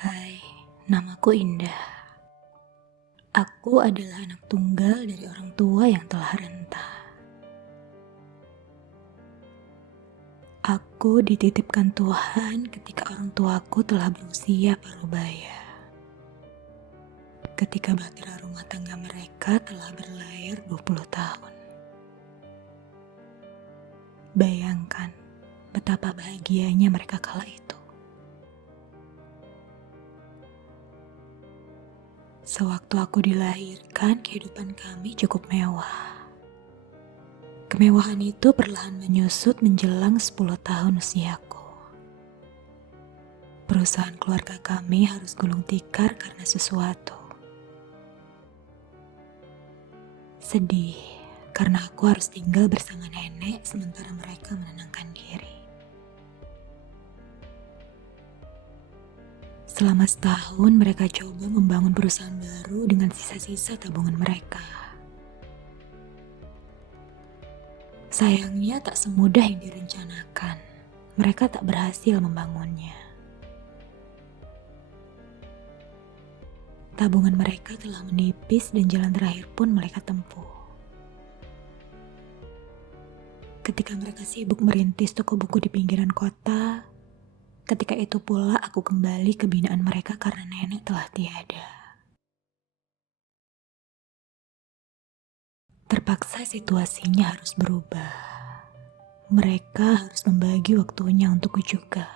Hai, namaku Indah. Aku adalah anak tunggal dari orang tua yang telah renta. Aku dititipkan Tuhan ketika orang tuaku telah berusia parubaya. Ketika bahtera rumah tangga mereka telah berlayar 20 tahun. Bayangkan betapa bahagianya mereka kala itu. Sewaktu aku dilahirkan, kehidupan kami cukup mewah. Kemewahan itu perlahan menyusut menjelang 10 tahun usiaku. Perusahaan keluarga kami harus gulung tikar karena sesuatu. Sedih, karena aku harus tinggal bersama nenek sementara mereka menenangkan diri. Selama setahun mereka coba membangun perusahaan baru dengan sisa-sisa tabungan mereka. Sayangnya tak semudah yang direncanakan. Mereka tak berhasil membangunnya. Tabungan mereka telah menipis dan jalan terakhir pun mereka tempuh. Ketika mereka sibuk merintis toko buku di pinggiran kota, ketika itu pula aku kembali ke binaan mereka karena nenek telah tiada. Terpaksa situasinya harus berubah. Mereka harus membagi waktunya untukku juga.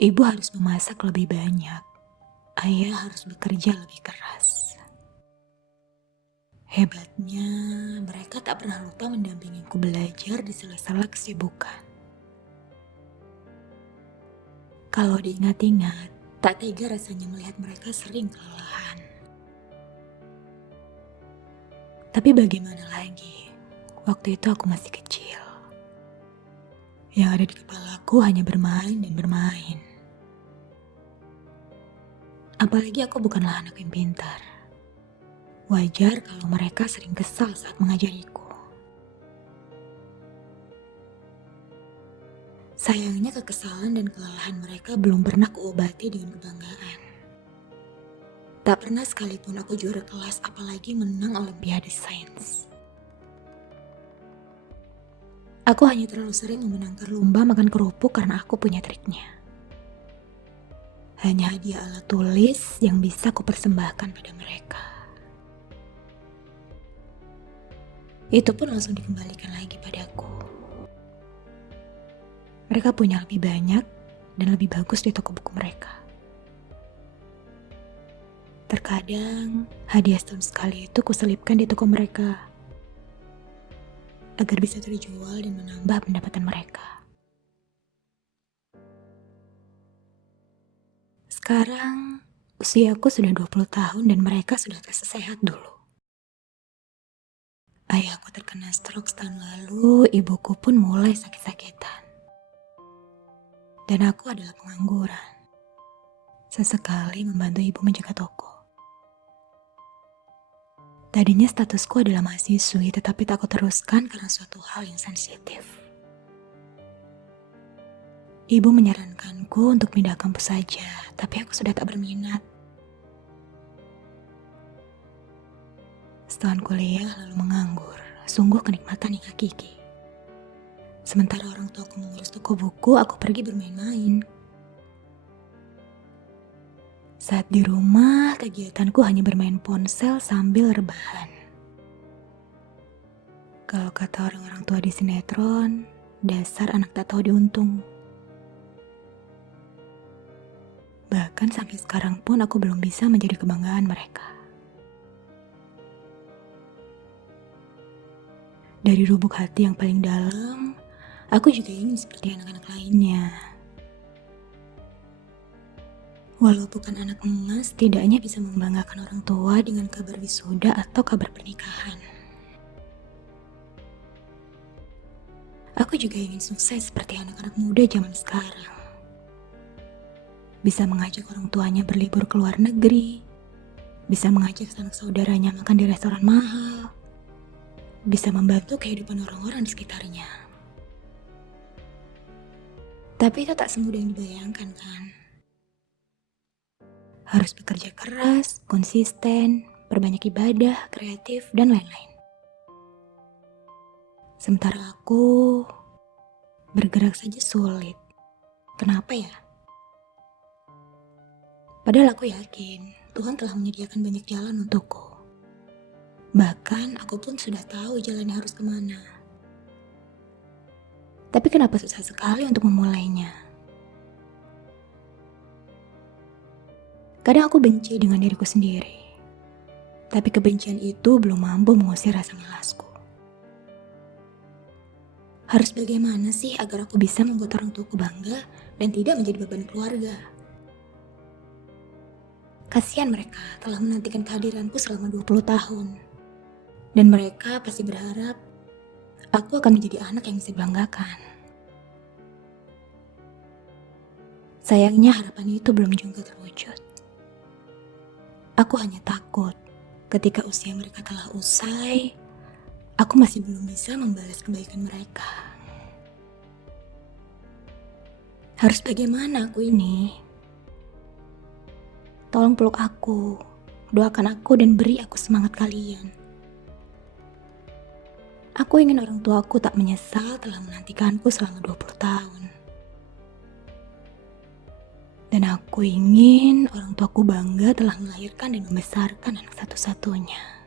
Ibu harus memasak lebih banyak. Ayah harus bekerja lebih keras. Hebatnya, mereka tak pernah lupa mendampingiku belajar di sela-sela kesibukan. Kalau diingat-ingat, tak tega rasanya melihat mereka sering kelelahan. Tapi bagaimana lagi? Waktu itu aku masih kecil. Yang ada di kepalaku hanya bermain dan bermain. Apalagi aku bukanlah anak yang pintar. Wajar kalau mereka sering kesal saat mengajariku. Sayangnya kekesalan dan kelelahan mereka belum pernah kuobati dengan kebanggaan. Tak pernah sekalipun aku juara kelas apalagi menang Olimpiade Sains. Aku hanya terlalu sering memenangkan lomba makan kerupuk karena aku punya triknya. Hanya hadiah alat tulis yang bisa kupersembahkan pada mereka. Itu pun langsung dikembalikan lagi padaku. Mereka punya lebih banyak dan lebih bagus di toko buku mereka. Terkadang, hadiah setahun sekali itu kuselipkan di toko mereka agar bisa terjual dan menambah pendapatan mereka. Sekarang, usiaku sudah 20 tahun dan mereka sudah tak sesehat dulu. Ayahku terkena stroke setahun lalu, ibuku pun mulai sakit-sakitan. Dan aku adalah pengangguran. Sesekali membantu ibu menjaga toko. Tadinya statusku adalah mahasiswi, tetapi tak aku teruskan karena suatu hal yang sensitif. Ibu menyarankanku untuk pindah kampus saja, tapi aku sudah tak berminat. Setahun kuliah lalu menganggur, sungguh kenikmatan yang hakiki. Sementara orang tuaku mengurus toko buku, aku pergi bermain-main. Saat di rumah, kegiatanku hanya bermain ponsel sambil rebahan. Kalau kata orang-orang tua di sinetron, dasar anak tak tahu diuntung. Bahkan sampai sekarang pun aku belum bisa menjadi kebanggaan mereka. Dari lubuk hati yang paling dalam, aku juga ingin seperti anak-anak lainnya. Walau bukan anak emas, setidaknya bisa membanggakan orang tua dengan kabar wisuda atau kabar pernikahan. Aku juga ingin sukses seperti anak-anak muda zaman sekarang. Bisa mengajak orang tuanya berlibur ke luar negeri, bisa mengajak sanak saudaranya makan di restoran mahal, bisa membantu kehidupan orang-orang di sekitarnya. Tapi itu tak semudah yang dibayangkan kan. Harus bekerja keras, konsisten, perbanyak ibadah, kreatif, dan lain-lain. Sementara aku bergerak saja sulit. Kenapa ya? Padahal aku yakin Tuhan telah menyediakan banyak jalan untukku. Bahkan aku pun sudah tahu jalannya harus kemana. Tapi kenapa susah sekali untuk memulainya? Kadang aku benci dengan diriku sendiri. Tapi kebencian itu belum mampu mengusir rasa malasku. Harus bagaimana sih agar aku bisa membuat orang tuaku bangga dan tidak menjadi beban keluarga? Kasihan mereka telah menantikan kehadiranku selama 20 tahun. Dan mereka pasti berharap aku akan menjadi anak yang bisa dibanggakan. Sayangnya harapan itu belum juga terwujud. Aku hanya takut ketika usia mereka telah usai, aku masih belum bisa membalas kebaikan mereka. Harus bagaimana aku ini? Tolong peluk aku, doakan aku dan beri aku semangat kalian. Aku ingin orang tuaku tak menyesal telah menantikanku selama 20 tahun. Dan aku ingin orang tuaku bangga telah melahirkan dan membesarkan anak satu-satunya.